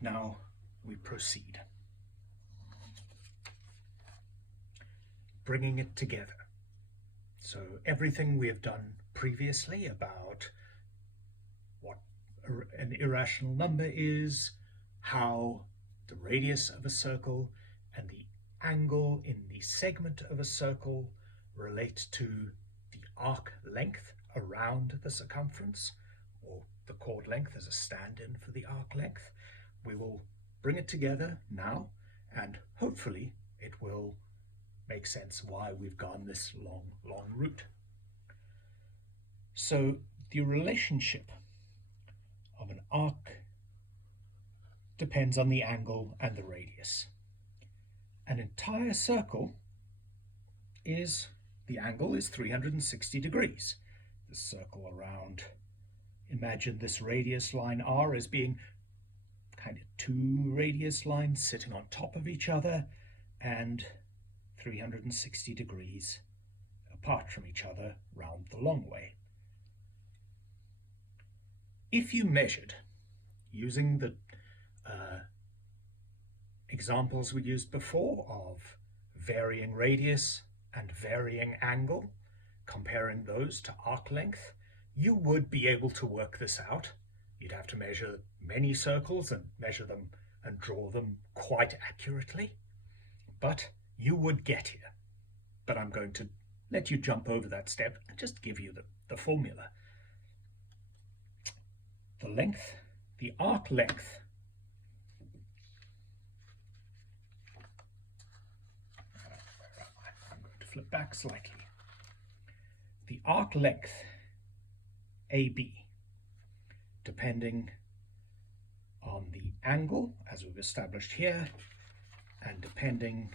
now we proceed. Bringing it together. So everything we have done previously about what an irrational number is, how the radius of a circle and the angle in the segment of a circle relate to the arc length around the circumference, or the chord length as a stand-in for the arc length. We will bring it together now, and hopefully it will make sense why we've gone this long route. So the relationship of an arc depends on the angle and the radius. An entire circle the angle is 360 degrees. The circle around, imagine this radius line r as being kind of two radius lines sitting on top of each other and 360 degrees apart from each other round the long way. If you measured, using the examples we used before of varying radius and varying angle, comparing those to arc length, you would be able to work this out. You'd have to measure many circles and measure them and draw them quite accurately, but you would get here. But I'm going to let you jump over that step and just give you the formula. The length, the arc length, I'm going to flip back slightly. The arc length AB, depending on the angle, as we've established here, and depending,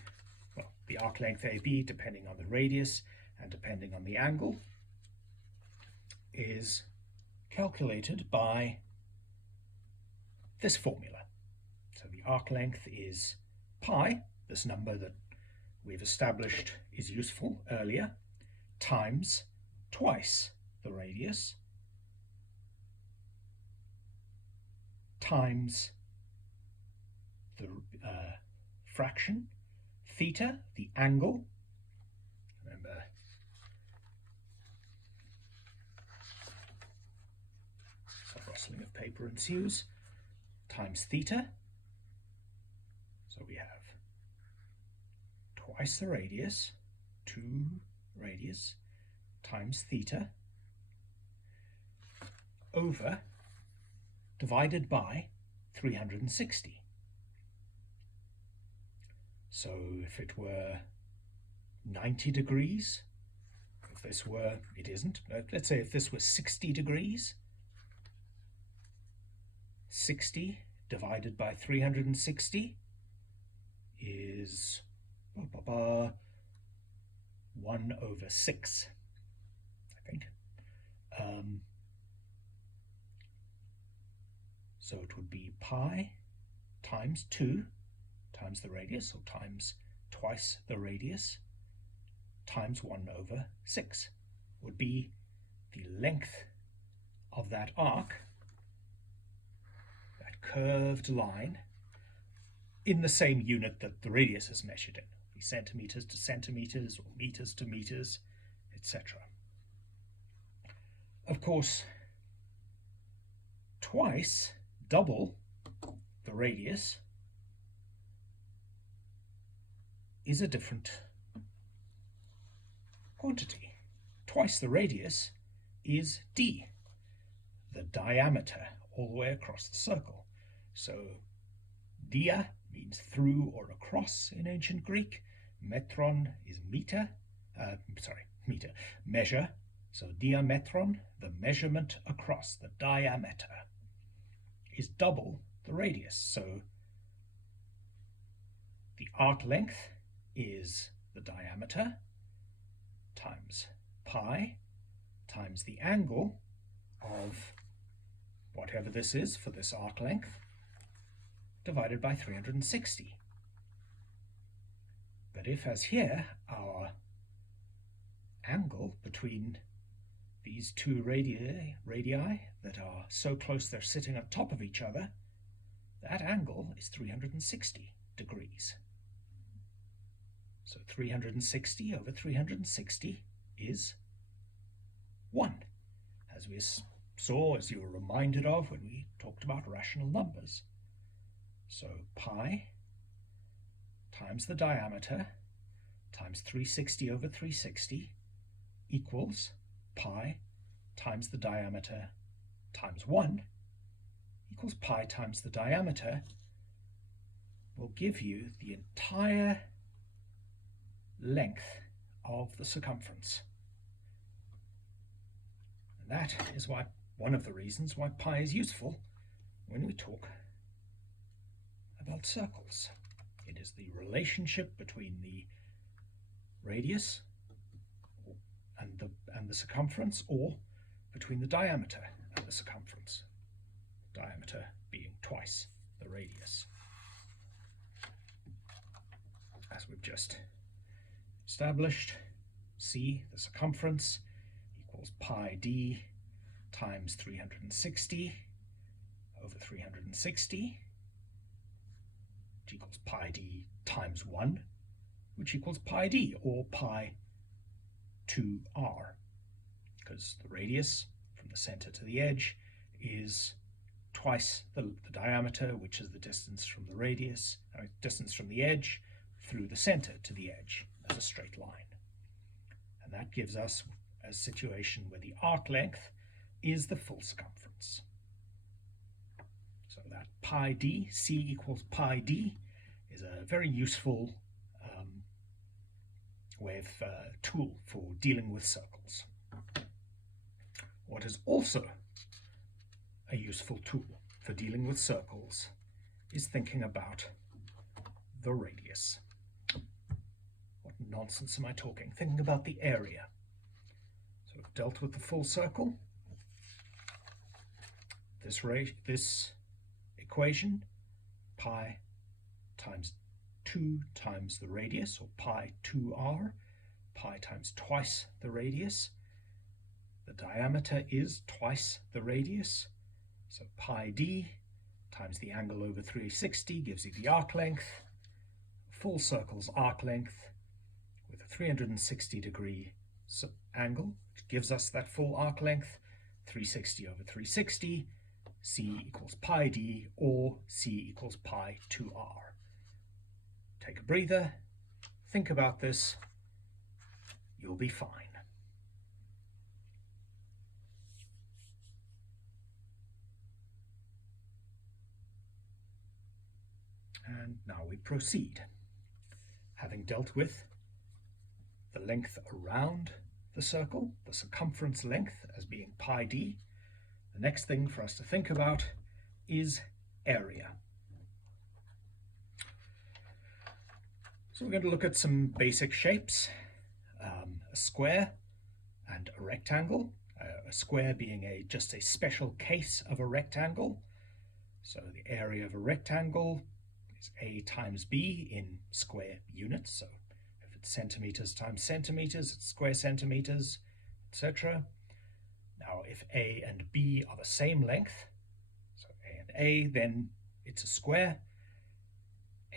well, the arc length AB, depending on the radius and depending on the angle, is calculated by this formula. So the arc length is pi, this number that we've established is useful earlier, times twice the radius, times the fraction, theta, the angle. Remember, some rustling of paper ensues, times theta. So we have twice the radius, 2 radius, times theta, over, divided by 360. So if it were 90 degrees, if this were, it isn't, let's say if this was 60 degrees, 60 divided by 360 is 1/6, I think. So it would be pi times 2 times the radius, or times twice the radius, times 1/6 would be the length of that arc, that curved line, in the same unit that the radius is measured in, be centimeters to centimeters or meters to meters, etc. Of course, twice, double the radius is a different quantity. Twice the radius is d, the diameter all the way across the circle. So dia means through or across in ancient Greek. Metron is meter, measure. So diametron, the measurement across, the diameter, is double the radius. So the arc length is the diameter times pi times the angle of whatever this is for this arc length divided by 360. But if, as here, our angle between these two radii that are so close they're sitting on top of each other, that angle is 360 degrees. So 360 over 360 is 1, as we saw, as you were reminded of when we talked about rational numbers. So pi times the diameter times 360 over 360 equals pi times the diameter times 1 equals pi times the diameter will give you the entire length of the circumference. And that is why one of the reasons why pi is useful when we talk about circles. It is the relationship between the radius and the circumference, or between the diameter and the circumference, diameter being twice the radius. As we've just established, c, the circumference, equals pi d times 360 over 360, which equals pi d times 1, which equals pi d, or pi 2r, because the radius from the center to the edge is twice the diameter, which is the distance from the radius, distance from the edge through the center to the edge as a straight line. And that gives us a situation where the arc length is the full circumference. So that pi d, c equals pi d, is a very useful tool for dealing with circles. What is also a useful tool for dealing with circles is thinking about the radius. What nonsense am I talking? Thinking about the area. So we've dealt with the full circle. This equation, pi times 2 times the radius, or pi 2r, pi times twice the radius. The diameter is twice the radius, so pi d times the angle over 360 gives you the arc length. Full circle's arc length with a 360 degree angle, which gives us that full arc length, 360 over 360, c equals pi d, or c equals pi 2r. Take a breather, think about this, you'll be fine. And now we proceed. Having dealt with the length around the circle, the circumference length as being pi d, the next thing for us to think about is area. So we're going to look at some basic shapes, a square and a rectangle, a square being just a special case of a rectangle. So the area of a rectangle is a times b in square units. So if it's centimeters times centimeters, it's square centimeters, etc. Now if a and b are the same length, so a and a, then it's a square.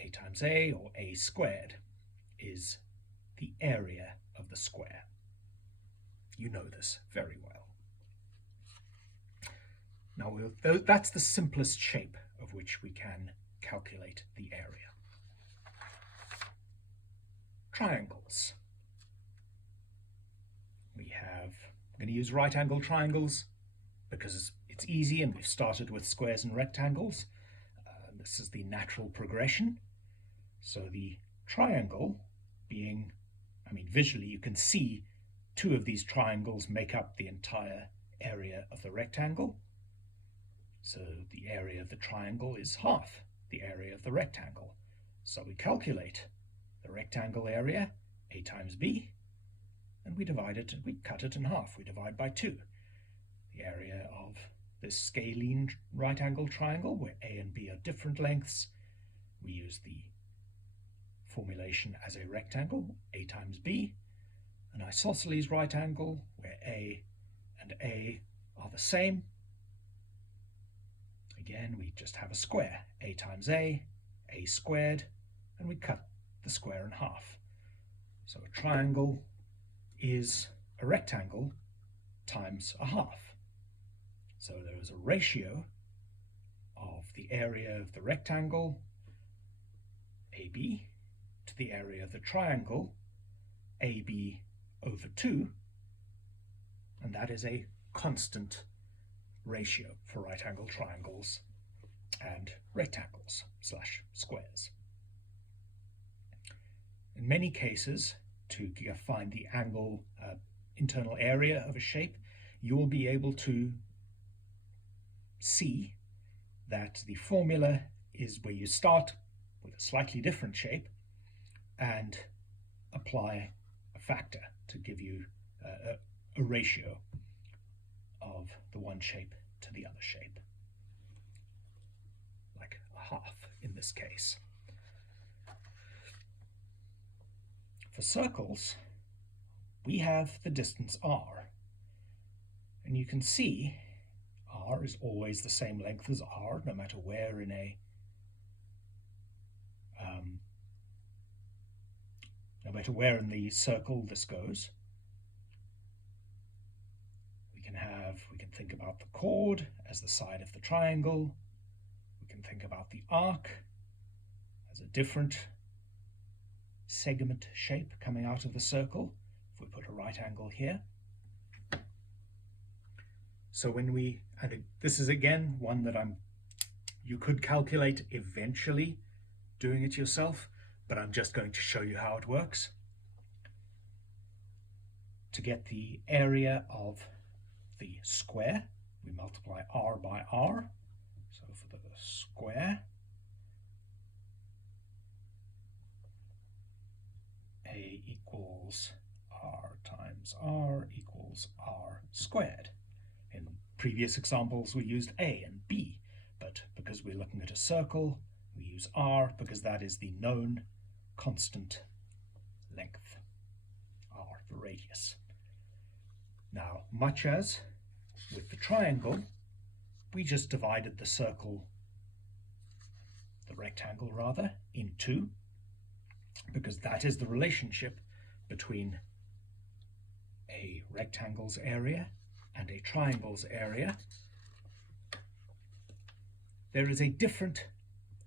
A times a, or a squared, is the area of the square. You know this very well. Now that's the simplest shape of which we can calculate the area. Triangles. I'm going to use right angle triangles because it's easy and we've started with squares and rectangles. This is the natural progression. So the triangle being, visually you can see two of these triangles make up the entire area of the rectangle. So the area of the triangle is half the area of the rectangle. So we calculate the rectangle area, a times b, and we cut it in half. We divide by 2. The area of this scalene right angle triangle, where a and b are different lengths, we use the formulation as a rectangle, a times b. An isosceles right angle, where a and a are the same, again, we just have a square. A times a squared, and we cut the square in half. So a triangle is a rectangle times a half. So there is a ratio of the area of the rectangle, AB, to the area of the triangle, AB over 2, and that is a constant ratio for right angle triangles and rectangles / squares. In many cases, to find the angle internal area of a shape, you will be able to see that the formula is where you start with a slightly different shape and apply a factor to give you a ratio of the one shape to the other shape, like a half in this case. For circles, we have the distance r, and you can see r is always the same length as r, no matter where in a the circle this goes. We can think about the chord as the side of the triangle. We can think about the arc as a different segment shape coming out of the circle if we put a right angle here. So and this is again one that you could calculate eventually doing it yourself, but I'm just going to show you how it works. To get the area of the square, we multiply r by r. So for the square, a equals r times r equals r squared. In previous examples we used a and b, but because we're looking at a circle, we use r because that is the known constant length, r, the radius. Now, much as with the triangle, we just divided the rectangle rather, in two, because that is the relationship between a rectangle's area and a triangle's area. There is a different,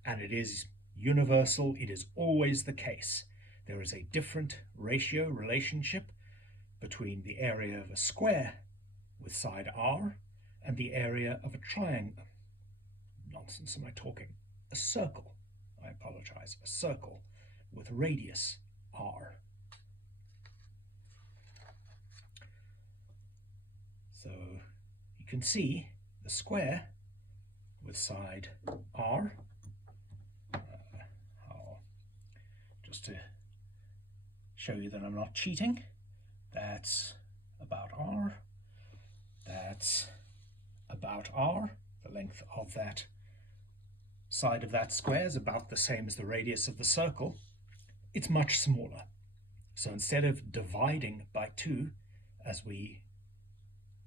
and it is universal, it is always the case, there is a different relationship between the area of a square with side r and the area of a triangle. Nonsense am I talking? A circle. I apologize. A circle with radius r. So you can see the square with side r. Just to show you that I'm not cheating, that's about r. That's about r. The length of that side of that square is about the same as the radius of the circle. It's much smaller. So instead of dividing by 2, as we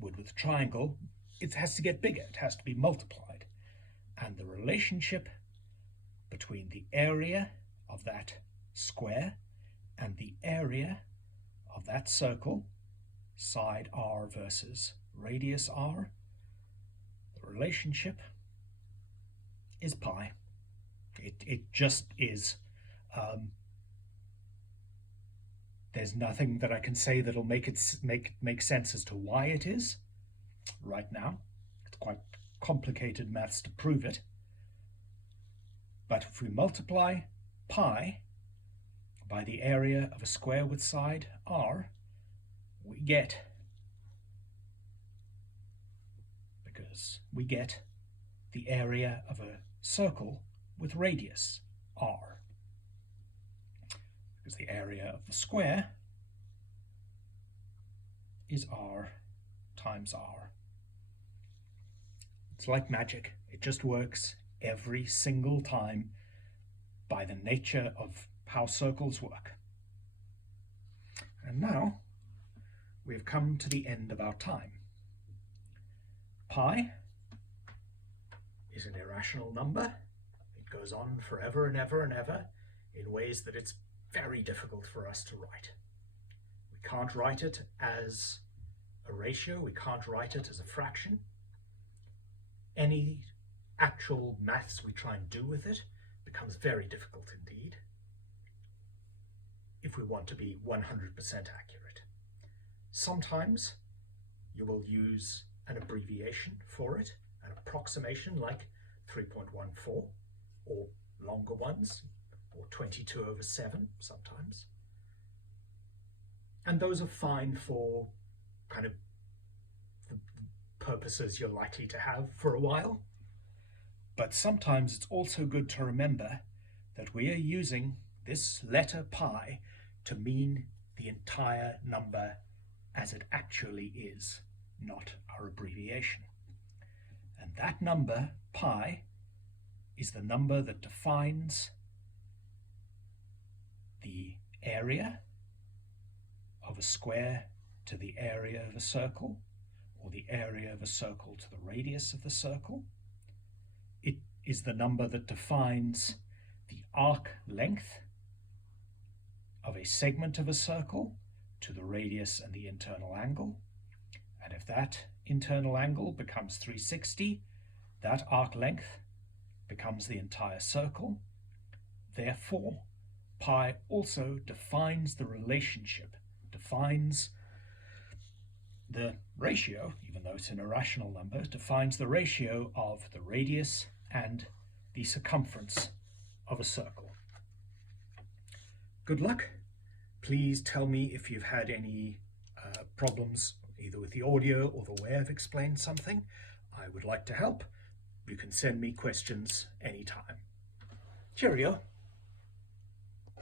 would with a triangle, it has to get bigger. It has to be multiplied. And the relationship between the area of that square and the area of that circle, side r versus radius r, the relationship is pi. It just is. There's nothing that I can say that'll make sense as to why it is right now. It's quite complicated maths to prove it. But if we multiply pi by the area of a square with side r, we get the area of a circle with radius r, because the area of the square is r times r. It's like magic. It just works every single time by the nature of how circles work. And now we have come to the end of our time. Pi is an irrational number. It goes on forever and ever and ever in ways that it's very difficult for us to write. We can't write it as a ratio. We can't write it as a fraction. Any actual maths we try and do with it becomes very difficult indeed if we want to be 100% accurate. Sometimes you will use an abbreviation for it, an approximation like 3.14, or longer ones, or 22/7 sometimes. And those are fine for kind of the purposes you're likely to have for a while. But sometimes it's also good to remember that we are using this letter pi to mean the entire number as it actually is, not our abbreviation. And that number, pi, is the number that defines the area of a square to the area of a circle, or the area of a circle to the radius of the circle. It is the number that defines the arc length of a segment of a circle to the radius and the internal angle. And if that internal angle becomes 360, that arc length becomes the entire circle. Therefore, pi also defines the relationship, defines the ratio, even though it's an irrational number, defines the ratio of the radius and the circumference of a circle. Good luck. Please tell me if you've had any problems either with the audio or the way I've explained something. I would like to help. You can send me questions anytime. Cheerio.